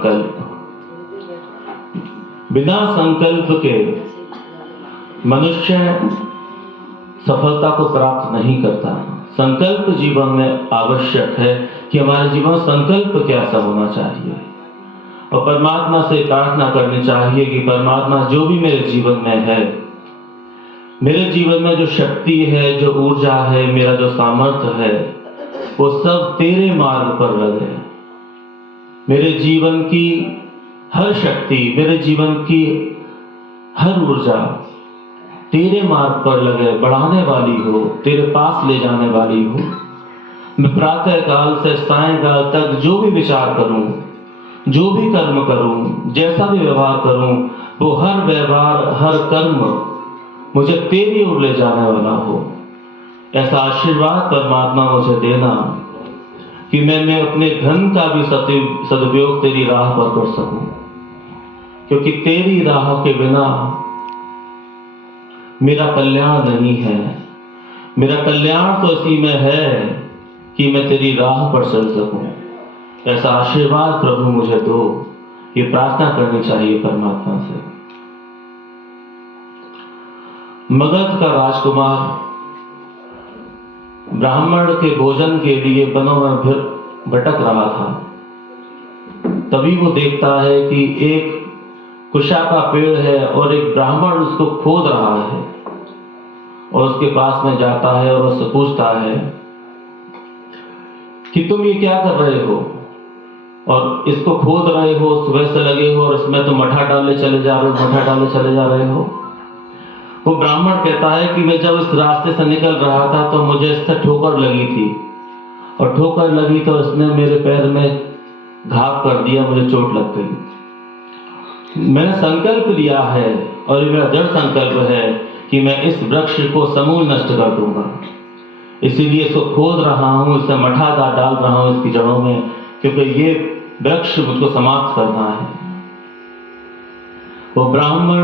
संकल्प। बिना संकल्प के मनुष्य सफलता को प्राप्त नहीं करता। संकल्प जीवन में आवश्यक है कि हमारे जीवन में संकल्प कैसा होना चाहिए, और परमात्मा से प्रार्थना करनी चाहिए कि परमात्मा जो भी मेरे जीवन में है, मेरे जीवन में जो शक्ति है, जो ऊर्जा है, मेरा जो सामर्थ्य है, वो सब तेरे मार्ग पर लगे। मेरे जीवन की हर शक्ति, मेरे जीवन की हर ऊर्जा तेरे मार्ग पर लगे, बढ़ाने वाली हो, तेरे पास ले जाने वाली हो। मैं प्रातः काल से सायंकाल तक जो भी विचार करूं, जो भी कर्म करूं, जैसा भी व्यवहार करूं, वो हर व्यवहार, हर कर्म मुझे तेरी ओर ले जाने वाला हो। ऐसा आशीर्वाद परमात्मा मुझे देना कि मैं अपने धन का भी सदुपयोग तेरी राह पर कर सकूं, क्योंकि तेरी राह के बिना मेरा कल्याण नहीं है। मेरा कल्याण तो इसी में है कि मैं तेरी राह पर चल सकूं। ऐसा आशीर्वाद प्रभु मुझे दो, ये प्रार्थना करनी चाहिए परमात्मा से। मगध का राजकुमार ब्राह्मण के भोजन के लिए वनों में भटक रहा था। तभी वो देखता है कि एक कुशा का पेड़ है और एक ब्राह्मण उसको खोद रहा है, और उसके पास में जाता है और उससे पूछता है कि तुम ये क्या कर रहे हो, और इसको खोद रहे हो, सुबह से लगे हो, और इसमें तो मठा डाले चले जा रहे हो, मठा डाले चले जा रहे हो। वो ब्राह्मण कहता है कि मैं जब इस रास्ते से निकल रहा था तो मुझे इससे ठोकर लगी थी, और ठोकर लगी तो इसने मेरे पैर में घाव कर दिया, मुझे चोट लग गई। मैंने संकल्प लिया है, और ये मेरा दृढ़ संकल्प है कि मैं इस वृक्ष को समूल नष्ट कर दूंगा। इसीलिए इसको खोद रहा हूं, इसे मठा डाल रहा हूं इसकी जड़ों में, क्योंकि ये वृक्ष मुझको समाप्त करना है। वो ब्राह्मण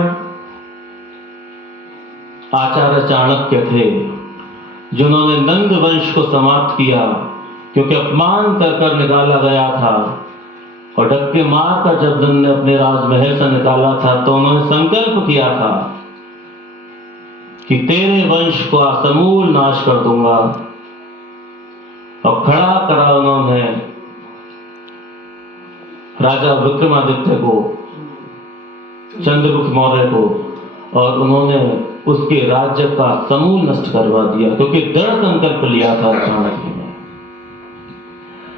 आचार्य चाणक्य थे, जिन्होंने नंद वंश को समाप्त किया, क्योंकि अपमान कर कर निकाला गया था, और डक्के मार कर जब नंद ने अपने राजमहल से निकाला था तो उन्होंने संकल्प किया था कि तेरे वंश को समूल नाश कर दूंगा। और खड़ा करा उन्होंने राजा विक्रमादित्य को, चंद्रगुप्त मौर्य को, और उन्होंने उसके राज्य का समूल नष्ट करवा दिया, क्योंकि दृढ़ संकल्प लिया था चाणक्य ने।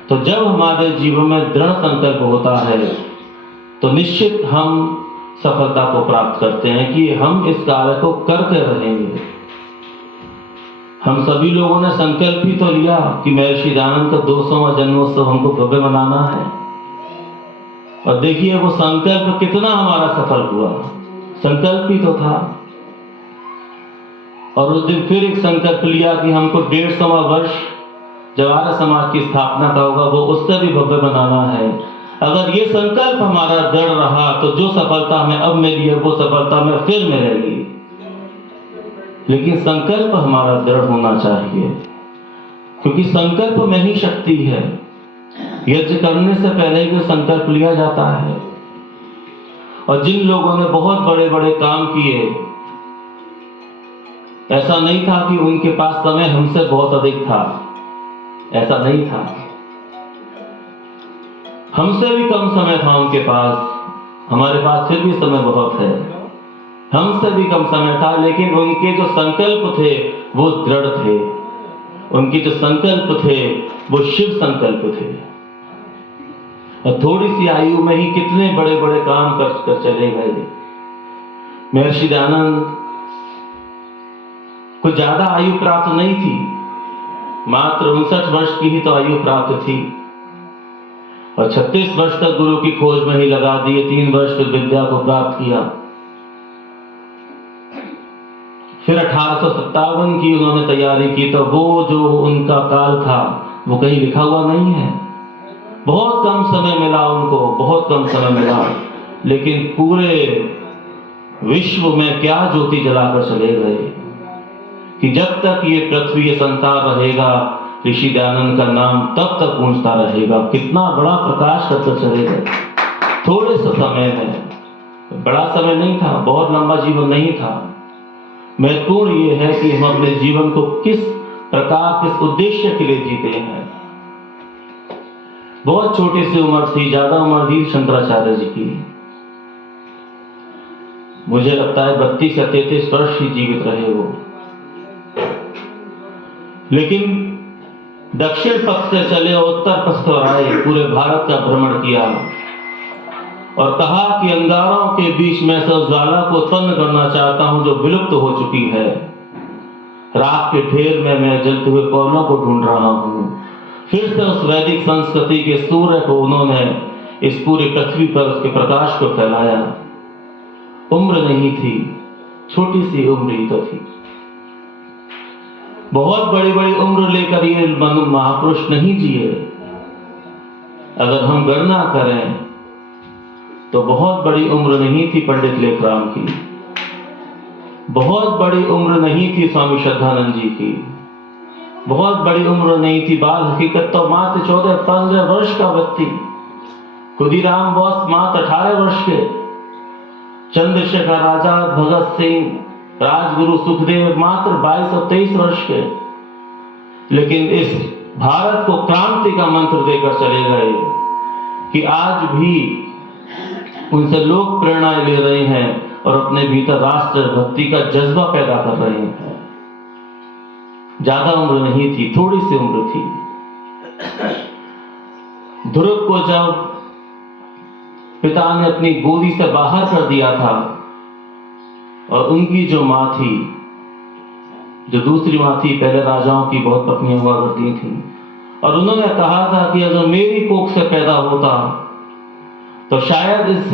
तो जब हमारे जीवन में दृढ़ संकल्प होता है तो निश्चित हम सफलता को प्राप्त करते हैं कि हम इस कार्य को करके रहेंगे। हम सभी लोगों ने संकल्प ही तो लिया कि महर्षि दयानंद का 200वां जन्मोत्सव हमको भव्य मनाना है, और देखिए वो संकल्प कितना हमारा सफल हुआ। संकल्प ही तो था। और उस दिन फिर एक संकल्प लिया कि हमको 150वां वर्ष जब आर्य समाज की स्थापना का होगा, वो उससे भी भव्य बनाना है। अगर ये संकल्प हमारा दृढ़ रहा तो जो सफलता हमें अब मिली है वो सफलता हमें फिर मिलेगी। लेकिन संकल्प हमारा दृढ़ होना चाहिए, क्योंकि संकल्प में ही शक्ति है। यज्ञ करने से पहले भी संकल्प लिया जाता है। और जिन लोगों ने बहुत बड़े बड़े काम किए, ऐसा नहीं था कि उनके पास समय हमसे बहुत अधिक था, ऐसा नहीं था। हमसे भी कम समय था उनके पास, हमारे पास फिर भी समय बहुत है। हमसे भी कम समय था, लेकिन उनके जो संकल्प थे वो दृढ़ थे। उनके जो संकल्प थे वो शिव संकल्प थे, और थोड़ी सी आयु में ही कितने बड़े बड़े काम कर चले गए। महर्षि दयानंद को ज्यादा आयु प्राप्त नहीं थी, मात्र 59 वर्ष की ही तो आयु प्राप्त थी, और 36 वर्ष तक गुरु की खोज में ही लगा दिए। 3 वर्ष फिर विद्या को प्राप्त किया। फिर 1857 की उन्होंने तैयारी की, तो वो जो उनका काल था वो कहीं लिखा हुआ नहीं है। बहुत कम समय मिला उनको, बहुत कम समय मिला, लेकिन पूरे विश्व में क्या ज्योति जलाकर चले गए कि जब तक ये पृथ्वी, ये संसार रहेगा, ऋषि दयानंद का नाम तब तक गूंजता रहेगा। कितना बड़ा प्रकाश करकर चले गए। थोड़े से समय में, बड़ा समय नहीं था, बहुत लंबा जीवन नहीं था, महत्वपूर्ण ये है कि हम अपने जीवन को किस प्रकार, किस उद्देश्य के लिए जीते हैं। बहुत छोटी सी उम्र थी, ज्यादा उम्र थी शंकराचार्य जी की। मुझे लगता है 32 या 33 वर्ष ही जीवित रहे वो। लेकिन दक्षिण पथ से चले, उत्तर पथ पर आए, पूरे भारत का भ्रमण किया और कहा कि अंगारों के बीच में से उस ज्वाला को उत्पन्न करना चाहता हूं जो विलुप्त हो चुकी है। राख के ढेर में मैं जलते हुए कोयलों को ढूंढ रहा हूं। फिर से उस वैदिक संस्कृति के सूर्य को उन्होंने इस पूरी पृथ्वी पर उसके प्रकाश को फैलाया। उम्र नहीं थी, छोटी सी उम्र ही तो थी। बहुत बड़ी बड़ी उम्र लेकर ये महापुरुष नहीं जिए। अगर हम गणना करें तो बहुत बड़ी उम्र नहीं थी पंडित लेखराम की, बहुत बड़ी उम्र नहीं थी स्वामी श्रद्धानंद जी की, बहुत बड़ी उम्र नहीं थी। बाल हकीकत तो मात्र 14-15 वर्ष का व्यक्ति, खुदीराम बोस मात्र 18 वर्ष के, चंद्रशेखर आजाद, भगत सिंह, राजगुरु सुखदेव मात्र 22 और 23 वर्ष के। लेकिन इस भारत को क्रांति का मंत्र देकर चले गए कि आज भी उनसे लोग प्रेरणा ले रहे हैं और अपने भीतर राष्ट्र भक्ति का जज्बा पैदा कर रहे हैं। ज्यादा उम्र नहीं थी, थोड़ी सी उम्र थी। ध्रुव को जब पिता ने अपनी गोदी से बाहर कर दिया था और उनकी जो मां थी, जो दूसरी मां थी, पहले राजाओं की बहुत पत्नियां हुआ करती थी, और उन्होंने कहा था कि अगर मेरी कोख से पैदा होता तो शायद इस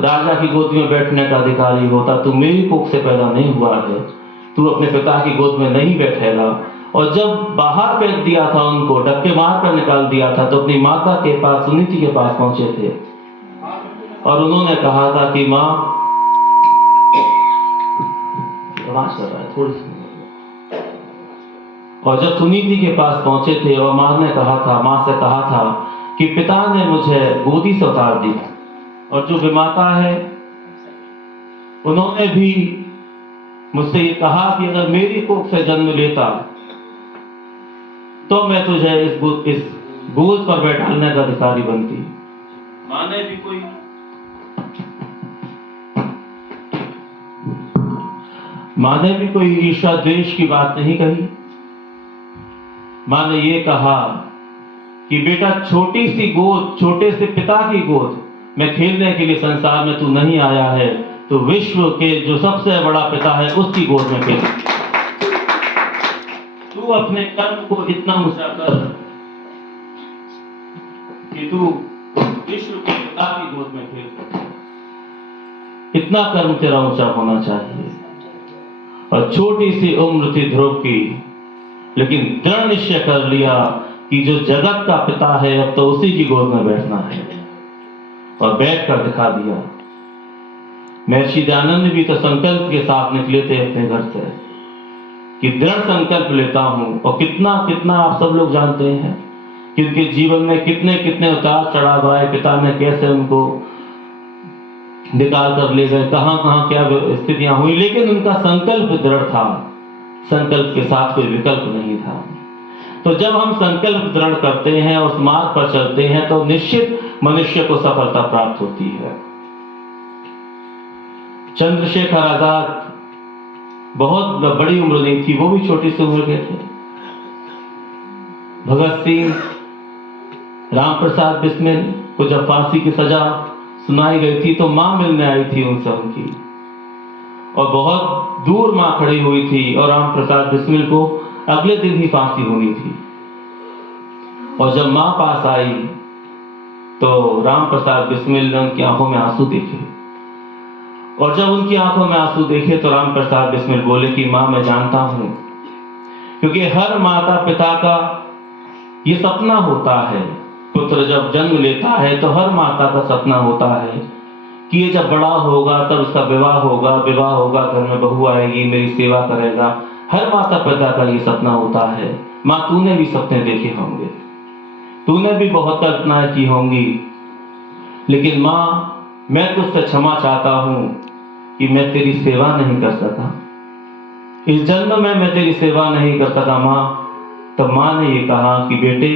राजा की गोद में बैठने का अधिकारी होता। तू मेरी कोख से पैदा नहीं हुआ है, तू अपने पिता की गोद में नहीं बैठेगा। और जब बाहर फेंक दिया था उनको, डक्के मार कर निकाल दिया था, तो अपनी माता के पास, सुनीति के पास पहुंचे थे और उन्होंने कहा था कि मां, आवाज कर रहा है थोड़ी सी। और जब सुनीति के पास पहुंचे थे और मां से कहा था कि पिता ने मुझे गोदी से उतार दी, और जो विमाता है उन्होंने भी मुझसे ये कहा कि अगर मेरी कोख से जन्म लेता तो मैं तुझे इस गोद पर बैठाने का अधिकारी बनती। मां ने भी कोई ईर्ष्या द्वेष की बात नहीं कही। मां ने ये कहा कि बेटा, छोटी सी गोद, छोटे से पिता की गोद में खेलने के लिए संसार में तू नहीं आया है, तो विश्व के जो सबसे बड़ा पिता है उसकी गोद में खेल। तू अपने कर्म को इतना ऊंचा कर कि तू विश्व के पिता की गोद में खेल सके। इतना कर्म तेरा ऊंचा होना चाहिए। और छोटी सी उम्र थी ध्रुव की, लेकिन दृढ़ निश्चय कर लिया कि जो जगत का पिता है अब तो उसी की गोद में बैठना है, और बैठकर दिखा दिया। महर्षि दयानंद भी तो संकल्प के साथ निकले थे अपने घर से कि दृढ़ संकल्प लेता हूं। और कितना कितना आप सब लोग जानते हैं कि उनके जीवन में कितने कितने उतार चढ़ाव आए, पिता ने कैसे उनको निकाल कर ले गए, कहां कहां क्या स्थितियां हुई, लेकिन उनका संकल्प दृढ़ था। संकल्प के साथ कोई विकल्प नहीं था। तो जब हम संकल्प दृढ़ करते हैं, उस मार्ग पर चलते हैं, तो निश्चित मनुष्य को सफलता प्राप्त होती है। चंद्रशेखर आजाद, बहुत बड़ी उम्र नहीं थी, वो भी छोटी सी उम्र के थे। भगत सिंह, राम प्रसाद बिस्मिल को जब फांसी की सजा सुनाई गई थी तो मां मिलने आई थी उनसे उनकी, और बहुत दूर मां खड़ी हुई थी, और राम प्रसाद बिस्मिल को अगले दिन ही फांसी होनी थी। और जब मां पास आई तो राम प्रसाद बिस्मिल ने उनकी आंखों में आंसू देखे, और जब उनकी आंखों में आंसू देखे तो राम प्रसाद बिस्मिल बोले कि मां, मैं जानता हूं, क्योंकि हर माता पिता का ये सपना होता है, पुत्र जब जन्म लेता है तो हर माता का सपना होता है कि ये जब बड़ा होगा तब उसका विवाह होगा, घर में बहू आएगी, मेरी सेवा करेगा। हर माता पिता का ये सपना होता है। मां, तूने भी सपने देखे होंगे, तूने भी बहुत कल्पनाएं की होंगी लेकिन माँ, मैं तुझसे क्षमा चाहता हूं कि मैं तेरी सेवा नहीं कर सका, इस जन्म में मैं तेरी सेवा नहीं कर सका माँ। तब माँ ने ये कहा कि बेटे,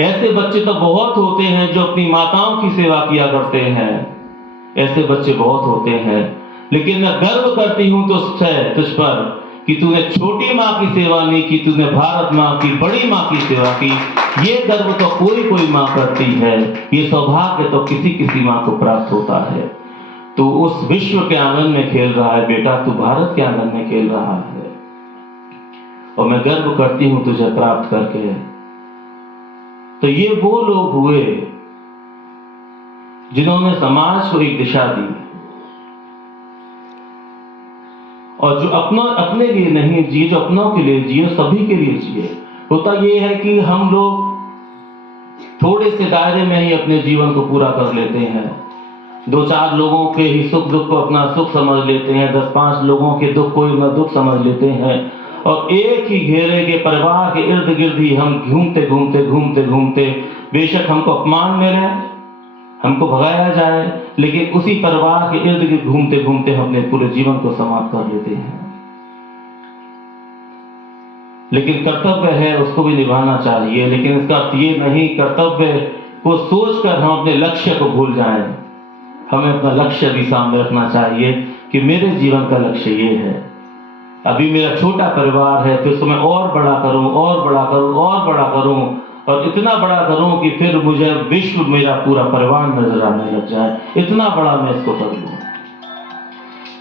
ऐसे बच्चे तो बहुत होते हैं जो अपनी माताओं की सेवा किया करते हैं, ऐसे बच्चे बहुत होते हैं, लेकिन मैं गर्व करती हूं तुझ पर कि तूने छोटी माँ की सेवा नहीं की, तूने भारत माँ की, बड़ी माँ की सेवा की। ये गर्व तो कोई कोई माँ करती है, ये सौभाग्य तो किसी किसी माँ को प्राप्त होता है। तू उस विश्व के आंगन में खेल रहा है बेटा, तू भारत के आंगन में खेल रहा है, और मैं गर्व करती हूं तुझे प्राप्त करके। तो ये वो लोग हुए जिन्होंने समाज को एक दिशा दी, और जो अपने लिए नहीं जिए, जो अपनों के लिए जिए, सभी के लिए जिए। होता ये है कि हम लोग थोड़े से दायरे में ही अपने जीवन को पूरा कर लेते हैं, 2-4 लोगों के ही सुख दुख को अपना सुख समझ लेते हैं, 10-5 लोगों के दुख को अपना दुख समझ लेते हैं, और एक ही घेरे के परिवार के इर्द गिर्द ही हम घूमते बेशक हमको अपमान मिले, हमको भगाया जाए, लेकिन उसी परिवार के इर्द गिर्द घूमते हम अपने पूरे जीवन को समाप्त कर लेते हैं। लेकिन कर्तव्य है, उसको भी निभाना चाहिए, लेकिन इसका अर्थ ये नहीं कर्तव्य को सोचकर हम अपने लक्ष्य को भूल जाएं। हमें अपना लक्ष्य भी सामने रखना चाहिए कि मेरे जीवन का लक्ष्य ये है, अभी मेरा छोटा परिवार है, फिर उसको मैं और बड़ा करूं, और इतना बड़ा करूं कि फिर मुझे विश्व मेरा पूरा परिवार नजर आने लग जाए, इतना बड़ा मैं इसको कर लूं।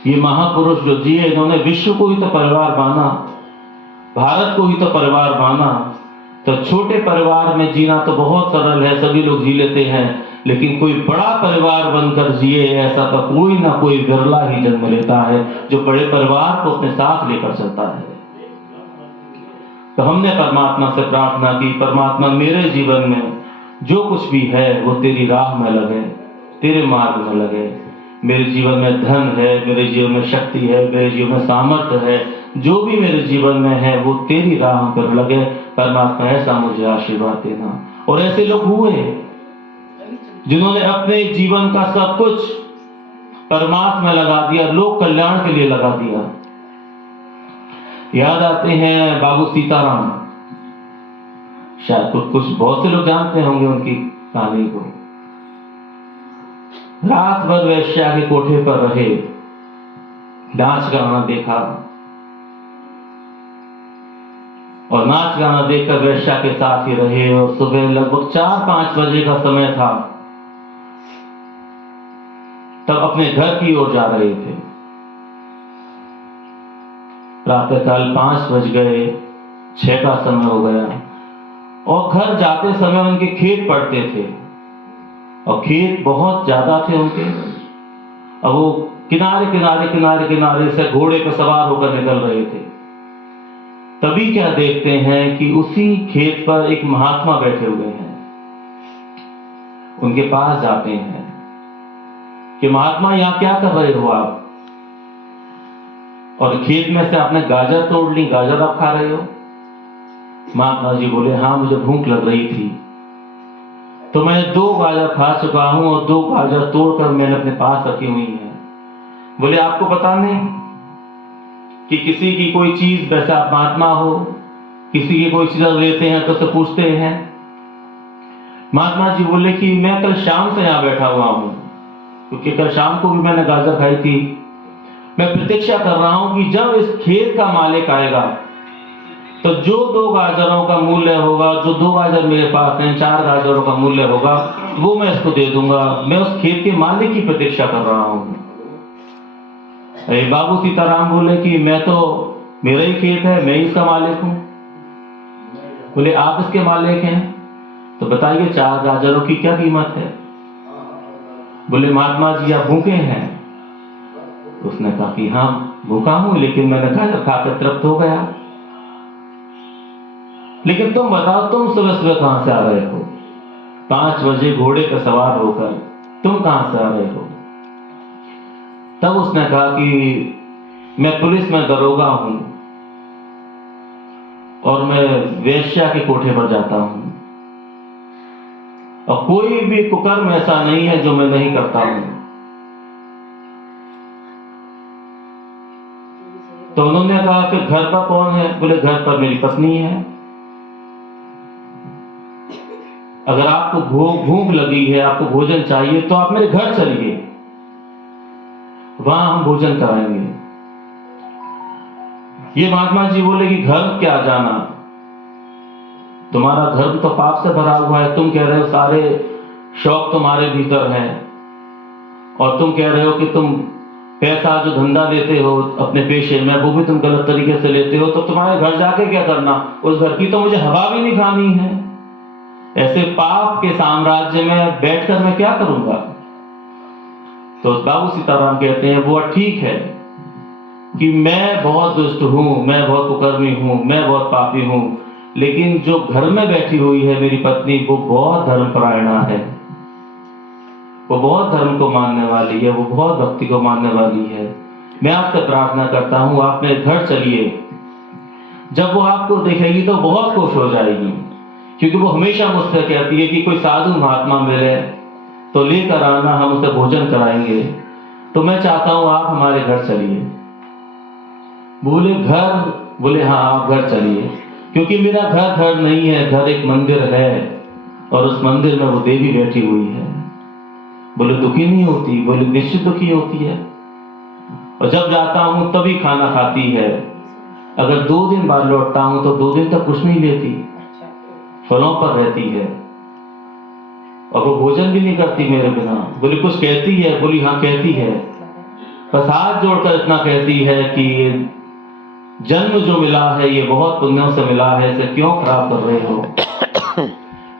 ये महापुरुष जो जिए, इन्होंने विश्व को ही तो परिवार माना, भारत को ही तो परिवार माना। तो छोटे परिवार में जीना तो बहुत सरल है, सभी लोग जी लेते हैं, लेकिन कोई बड़ा परिवार बनकर जिए, ऐसा तो कोई ना कोई विरला ही जन्म लेता है जो बड़े परिवार को अपने साथ लेकर चलता है। तो हमने परमात्मा से प्रार्थना की, परमात्मा मेरे जीवन में जो कुछ भी है वो तेरी राह में लगे, तेरे मार्ग में लगे। मेरे जीवन में धन है, मेरे जीवन में शक्ति है, मेरे जीवन में सामर्थ्य है, जो भी मेरे जीवन में है वो तेरी राह पर लगे। परमात्मा ऐसा मुझे आशीर्वाद देना। और ऐसे लोग हुए जिन्होंने अपने जीवन का सब कुछ परमात्मा में लगा दिया, लोक कल्याण के लिए लगा दिया। याद आते हैं बाबू सीताराम, शायद कुछ बहुत से लोग जानते होंगे उनकी कहानी को। रात भर वेश्या के कोठे पर रहे, नाच गाना देखा, और नाच गाना देखकर वेश्या के साथ ही रहे, और सुबह लगभग 4-5 बजे का समय था, तब अपने घर की ओर जा रहे थे। प्रातःकाल 5 बज गए, 6 का समय हो गया, और घर जाते समय उनके खेत पड़ते थे, और खेत बहुत ज्यादा थे उनके। अब वो किनारे से घोड़े पर सवार होकर निकल रहे थे। तभी क्या देखते हैं कि उसी खेत पर एक महात्मा बैठे हुए हैं। उनके पास जाते हैं कि महात्मा, यहां क्या कर रहे हो आप? और खेत में से आपने गाजर तोड़ ली, गाजर आप खा रहे हो? महात्मा जी बोले, हाँ, मुझे भूख लग रही थी तो मैं 2 गाजर खा चुका हूं, और 2 गाजर तोड़कर मैंने अपने पास रखी हुई हैं। बोले, आपको पता नहीं कि किसी की कोई चीज, वैसे आप महात्मा हो, किसी की कोई चीज लेते हैं तो उससे पूछते हैं? महात्मा जी बोले कि मैं कल शाम से यहां बैठा हुआ हूं, क्योंकि कल शाम को भी मैंने गाजर खाई थी। मैं प्रतीक्षा कर रहा हूं कि जब इस खेत का मालिक आएगा तो जो 2 गाजरों का मूल्य होगा, जो 2 गाजर मेरे पास हैं, 4 गाजरों का मूल्य होगा, वो मैं इसको दे दूंगा। मैं उस खेत के मालिक की प्रतीक्षा कर रहा हूं। अरे बाबू सीताराम बोले कि मैं तो, मेरा ही खेत है, मैं ही इसका मालिक हूं। बोले, आप इसके मालिक हैं तो बताइए 4 गाजरों की क्या कीमत है? बोले, महात्मा जी आप भूखे हैं? उसने कहा कि हाँ भूखा हूं, लेकिन मैंने गाजर खाकर तृप्त हो गया। लेकिन तुम बताओ, तुम सुबह सुबह कहां से आ रहे हो? 5 बजे घोड़े पर सवार होकर तुम कहां से आ रहे हो? तब उसने कहा कि मैं पुलिस में दरोगा हूं, और मैं वेश्या के कोठे पर जाता हूं। और कोई भी कुकर्म ऐसा नहीं है जो मैं नहीं करता हूं। तो उन्होंने कहा फिर घर पर कौन है? बोले घर पर मेरी पत्नी है। अगर आपको भूख लगी है, आपको भोजन चाहिए, तो आप मेरे घर चलिए, वहां हम भोजन कराएंगे। ये महात्मा जी बोले कि घर क्या जाना, तुम्हारा धर्म तो पाप से भरा हुआ है। तुम कह रहे हो सारे शौक तुम्हारे भीतर हैं, और तुम कह रहे हो कि तुम पैसा जो धंधा लेते हो अपने पेशे में, वो भी तुम गलत तरीके से लेते हो, तो तुम्हारे घर जाके क्या करना? उस घर की तो मुझे हवा भी नहीं खानी है। ऐसे पाप के साम्राज्य में बैठकर मैं क्या करूंगा? तो बाबू सीताराम कहते हैं वो ठीक है कि मैं बहुत दुष्ट हूं, मैं बहुत कुकर्मी हूं, मैं बहुत पापी हूं, लेकिन जो घर में बैठी हुई है मेरी पत्नी, वो बहुत धर्मपरायणा है, वो बहुत धर्म को मानने वाली है, वो बहुत भक्ति को मानने वाली है। मैं आपसे प्रार्थना करता हूं आप मेरे घर चलिए। जब वो आपको देखेगी तो बहुत खुश हो जाएगी, क्योंकि वो हमेशा मुझसे कहती है कि कोई साधु महात्मा मिले तो लेकर आना, हम उसे भोजन कराएंगे। तो मैं चाहता हूं आप हमारे घर चलिए। बोले घर? बोले हाँ आप घर चलिए, क्योंकि मेरा घर नहीं है, घर एक मंदिर है, और उस मंदिर में वो देवी बैठी हुई है। बोले दुखी नहीं होती? बोले निश्चित दुखी होती है, और जब जाता हूं तभी खाना खाती है। अगर 2 दिन बाद लौटता हूं तो 2 दिन तक कुछ नहीं लेती, फलों पर रहती है, और वो भोजन भी नहीं करती मेरे बिना। बोली कुछ कहती है? बोली हाँ कहती है, बस हाथ जोड़कर इतना कहती है कि जन्म जो मिला है ये बहुत पुण्यों से मिला है, इसे क्यों खराब कर रहे हो?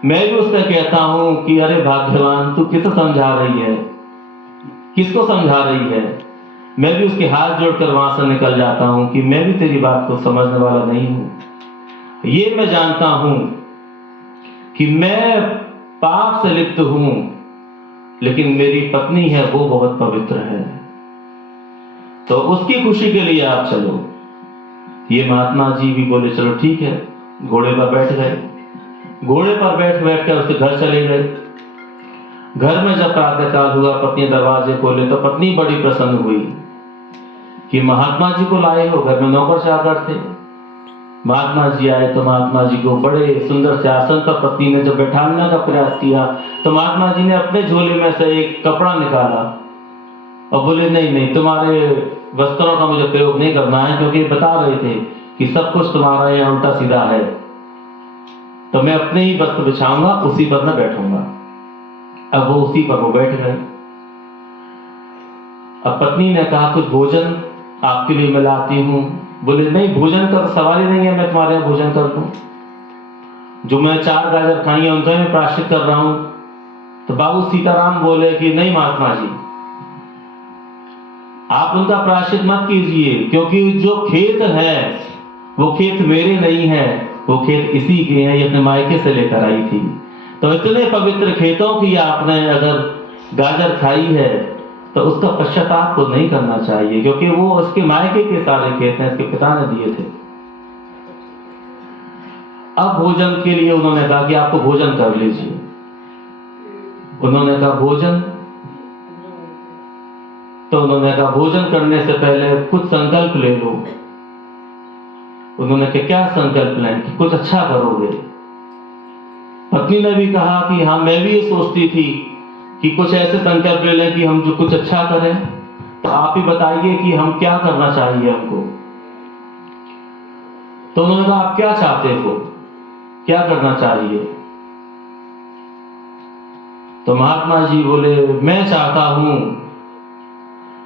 मैं भी उससे कहता हूं कि अरे भाग्यवान, तू किसे समझा रही है, किसको समझा रही है? मैं भी उसके हाथ जोड़कर वहां से निकल जाता हूं कि मैं भी तेरी बात को समझने वाला नहीं हूं। ये मैं जानता हूं कि मैं पाप से लिप्त हूं, लेकिन मेरी पत्नी है वो बहुत पवित्र है, तो उसकी खुशी के लिए आप चलो। ये महात्मा जी भी बोले चलो ठीक है। घोड़े पर बैठ गए, घोड़े पर बैठ कर उसके घर चले गए। घर में जब प्रातःकाल हुआ, पत्नी दरवाजे खोले तो पत्नी बड़ी प्रसन्न हुई कि महात्मा जी को लाए हो। घर में नौकर चाकर थे। महात्मा जी आए तो महात्मा जी को बड़े सुंदर से आसन पर पत्नी ने जब बैठाने का प्रयास किया, तो महात्मा जी ने अपने झोले में से एक कपड़ा निकाला और बोले नहीं नहीं, तुम्हारे वस्त्रों का मुझे प्रयोग नहीं करना है, क्योंकि बता रहे थे कि सब कुछ तुम्हारा यहाँ उल्टा सीधा है, तो मैं अपने ही वस्त्र बिछाऊंगा, उसी पर मैं बैठूंगा। अब वो उसी पर वो बैठ गए। अब पत्नी ने कहा कुछ भोजन आपके लिए मैं लाती हूं। बोले नहीं, भोजन का सवाल ही नहीं है, मैं तुम्हारे यहाँ भोजन कर दूं। जो मैं 4 गाजर खाई है उनका मैं प्रायश्चित कर रहा हूं। तो बाबू सीताराम बोले कि नहीं महात्मा जी, आप उनका प्रायश्चित मत कीजिए, क्योंकि जो खेत है वो खेत मेरे नहीं है, वो खेत इसी के हैं, ये अपने मायके से लेकर आई थी। तो इतने पवित्र खेतों की आपने अगर गाजर खाई है तो उसका पश्चाताप को नहीं करना चाहिए, क्योंकि वो उसके मायके के सारे खेत हैं, इसके पिता ने दिए थे। अब भोजन के लिए उन्होंने कहा कि आपको भोजन कर लीजिए। उन्होंने कहा भोजन? तो उन्होंने कहा भोजन करने से पहले कुछ संकल्प ले लो। उन्होंने कहा क्या संकल्प लें? कि कुछ अच्छा करोगे। पत्नी ने भी कहा कि हाँ, मैं भी ये सोचती थी कि कुछ ऐसे संकल्प ले लें कि हम जो कुछ अच्छा करें, तो आप ही बताइए कि हम क्या करना चाहिए हमको। तो उन्होंने कहा आप क्या चाहते हो, क्या करना चाहिए? तो महात्मा जी बोले मैं चाहता हूं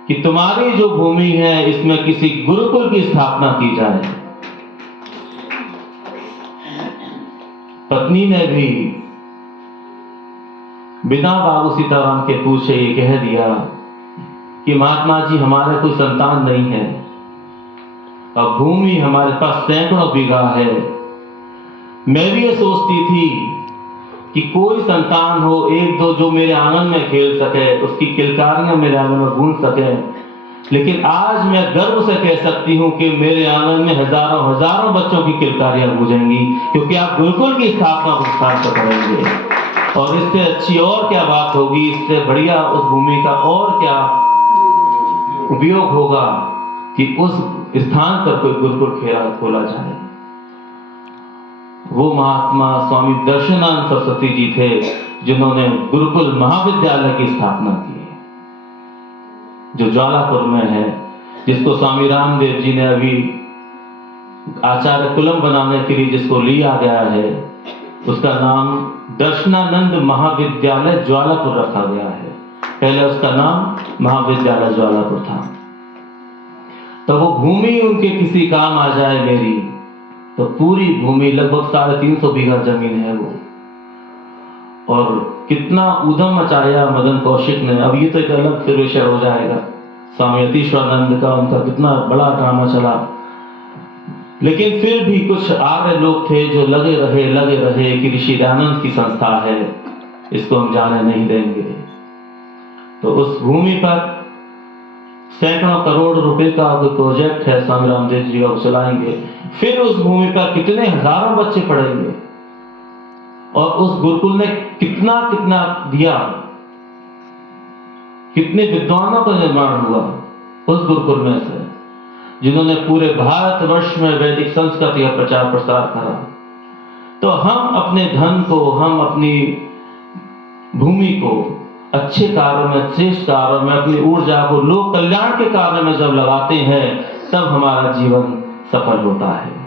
कि तुम्हारी जो भूमि है इसमें किसी गुरुकुल की स्थापना की जाए। पत्नी ने भी बिना बाबू सीताराम के पूछे ये कह दिया कि महात्मा जी हमारे कोई संतान नहीं है, और भूमि हमारे पास सैकड़ों बीघा है। मैं भी ये सोचती थी कि कोई संतान हो, 1-2 जो मेरे आंगन में खेल सके, उसकी किलकारियां मेरे आंगन में गूंज सके। लेकिन आज मैं गर्व से कह सकती हूं कि मेरे आंगन में हजारों हजारों बच्चों की किलकारियां गूंजेंगी, क्योंकि आप गुरुकुल की स्थापना विस्तार से करेंगे। और इससे अच्छी और क्या बात होगी, इससे बढ़िया उस भूमि का और क्या उपयोग होगा कि उस स्थान पर कोई गुरुकुल खोला जाए। वो महात्मा स्वामी दर्शनानंद सरस्वती जी थे जिन्होंने गुरुकुल महाविद्यालय की स्थापना की, जो ज्वालापुर में है, जिसको स्वामी रामदेव जी ने अभी आचार्य कुलम बनाने के लिए जिसको लिया गया है, उसका नाम दर्शनानंद महाविद्यालय ज्वालापुर रखा गया है। पहले उसका नाम महाविद्यालय ज्वालापुर था। तो वो भूमि उनके किसी काम आ जाए मेरी, तो पूरी भूमि लगभग 350 बीघा जमीन है वो। और कितना उद्यम मचाया मदन कौशिक ने, अब ये तो एक अलग फिर विषय हो जाएगा, स्वामी अतीश्वरानंद का उनका कितना बड़ा ड्रामा चला। लेकिन फिर भी कुछ आर्य लोग थे जो लगे रहे कि ऋषि दयानंद की संस्था है, इसको हम जाने नहीं देंगे। तो उस भूमि पर सैकड़ों करोड़ रुपए का प्रोजेक्ट है, स्वामी रामदेव जी का चलाएंगे। फिर उस भूमि पर कितने हजारों बच्चे पढ़ेंगे, और उस गुरुकुल ने कितना कितना दिया, कितने विद्वानों का निर्माण हुआ उस गुरुकुल में से, जिन्होंने पूरे भारतवर्ष में वैदिक संस्कृति का प्रचार प्रसार करा। तो हम अपने धन को, हम अपनी भूमि को अच्छे कार्यों में, श्रेष्ठ कार्यों में, अपनी ऊर्जा को लोक कल्याण के कार्य में जब लगाते हैं, तब हमारा जीवन सफल होता है।